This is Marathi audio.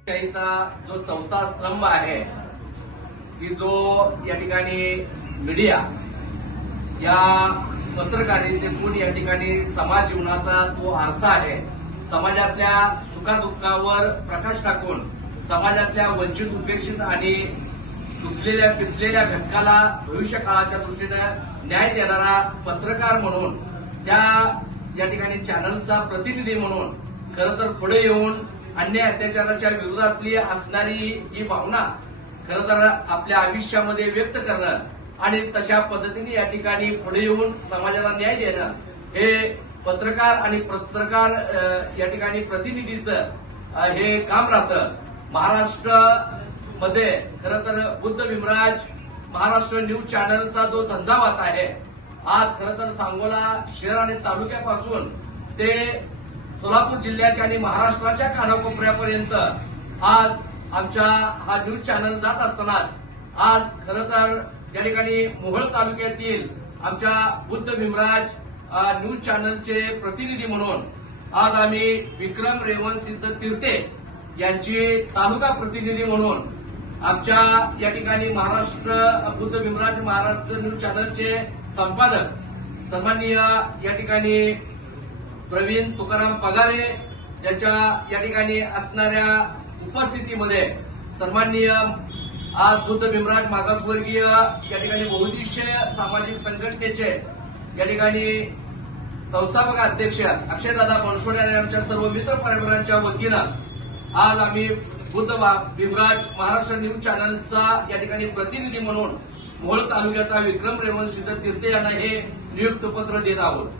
लोकशाहीचा जो चौथा स्तंभ आहे की जो या ठिकाणी मीडिया या पत्रकारितेतून या ठिकाणी समाज जीवनाचा तो आरसा आहे। समाजातल्या सुखादुःखावर प्रकाश टाकून समाजातल्या वंचित उपेक्षित आणि कुचलेल्या पिचलेल्या घटकाला भविष्य काळाच्या दृष्टीनं न्याय देणारा पत्रकार म्हणून त्या या ठिकाणी चॅनलचा प्रतिनिधी म्हणून खरं तर पुढे येऊन अन्याय अत्याचाराच्या विरोधातली असणारी ही भावना खरं तर आपल्या आयुष्यामध्ये व्यक्त करणं आणि तशा पद्धतीने या ठिकाणी पुढे येऊन समाजाला न्याय देणं हे पत्रकार आणि पत्रकार या ठिकाणी प्रतिनिधीचं हे काम राहतं। महाराष्ट्रामध्ये खरं तर बुद्ध भीमराज महाराष्ट्र न्यूज चॅनलचा जो झंझावात आहे आज खरं तर सांगोला शहर आणि तालुक्यापासून ते सोलापूर जिल्ह्याच्या आणि महाराष्ट्राच्या कानाकोपऱ्यापर्यंत आज आमच्या हा न्यूज चॅनल जात असतानाच आज खरं तर या ठिकाणी मोहोळ तालुक्यातील आमच्या बुद्ध भीमराज न्यूज चॅनलचे प्रतिनिधी म्हणून आज आम्ही विक्रम रेवंत सिद्ध तीर्थे यांची तालुका प्रतिनिधी म्हणून आमच्या या ठिकाणी महाराष्ट्र बुद्ध भीमराज महाराष्ट्र न्यूज चॅनलचे संपादक सन्माननीय या ठिकाणी प्रवीण तुकाराम पगारे यांच्या या ठिकाणी असणाऱ्या उपस्थितीमध्ये सन्माननीय आज बुद्ध भीमराज मागासवर्गीय या ठिकाणी बहुउद्देशीय सामाजिक संघटनेचे या ठिकाणी संस्थापक अध्यक्ष अक्षयदादा बनसोडे आणि आमच्या सर्व मित्र परिवारांच्या वतीनं आज आम्ही बुद्ध भीमराज महाराष्ट्र न्यूज चॅनलचा या ठिकाणी प्रतिनिधी म्हणून मोहोळ तालुक्याचा विक्रम रेवंत सिद्ध तीर्थे यांना हे नियुक्त पत्र देत आहोत।